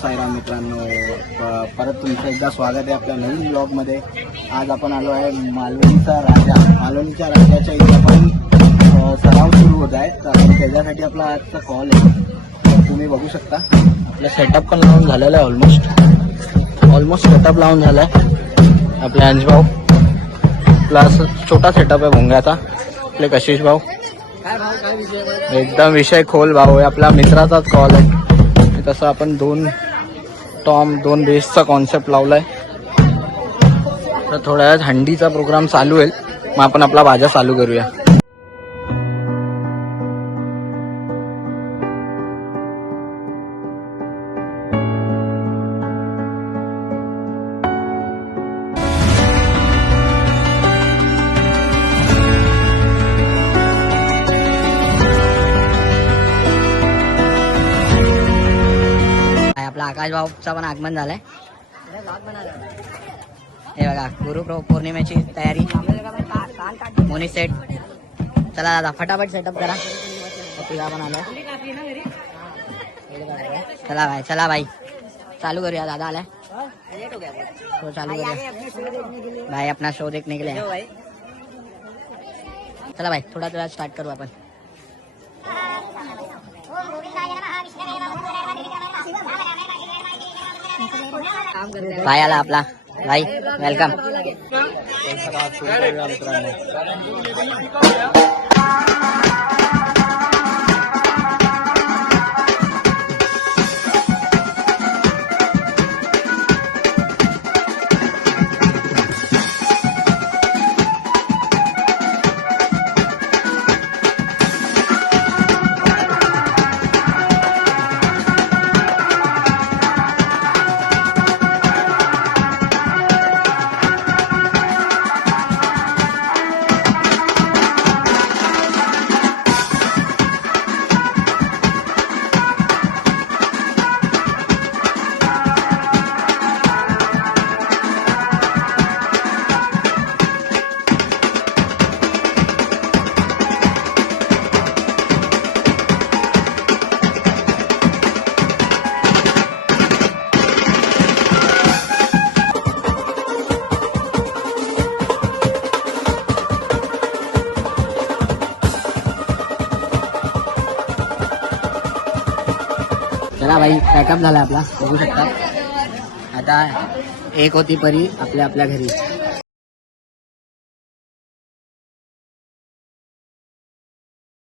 साईराम मित्रांनो, परत तुमचं एकदा स्वागत आहे आपल्या नवीन ब्लॉगमध्ये. आज आपण आलो आहे मालवणीचा राजाच्या इथे आपण सराव सुरू होत आहे. तर आपण त्याच्यासाठी आपला आजचा कॉल आहे. तर तुम्ही बघू शकता आपलं सेटअप पण लावून झालेलं आहे. ऑलमोस्ट सेटअप लावून झालं आहे. आपले अंश भाऊ प्लस छोटा सेटअप आहे भोंग्याचा. आपले कशिश भाऊ एकदम विषय खोल भाऊ आहे. आपल्या मित्राचाच कॉल आहे. तसं आपण दोन बेसचा कॉन्सेप्ट लावलाय. तर थोड्या वेळात हंडीचा प्रोग्राम चालू होईल. मग आपण आपला बाजा चालू करूया. आकाश भाऊचा पण आगमन झालंय. हे बघा गुरु पौर्णिमेची तयारी. मोनी सेट. चला दादा फटाफट सेटअप करा. तुझा पण आलाय. चला भाई चालू करूया. दादा आलाय तो चालू करूया. भाई अपना शो देखने के लिए. चला भाई थोड़ा स्टार्ट करू आपण. भाई आला आपला. भाई वेलकम. चला भाई पॅकअप झाला आपला. बघू शकता. आता एक होती परी आपल्या घरी.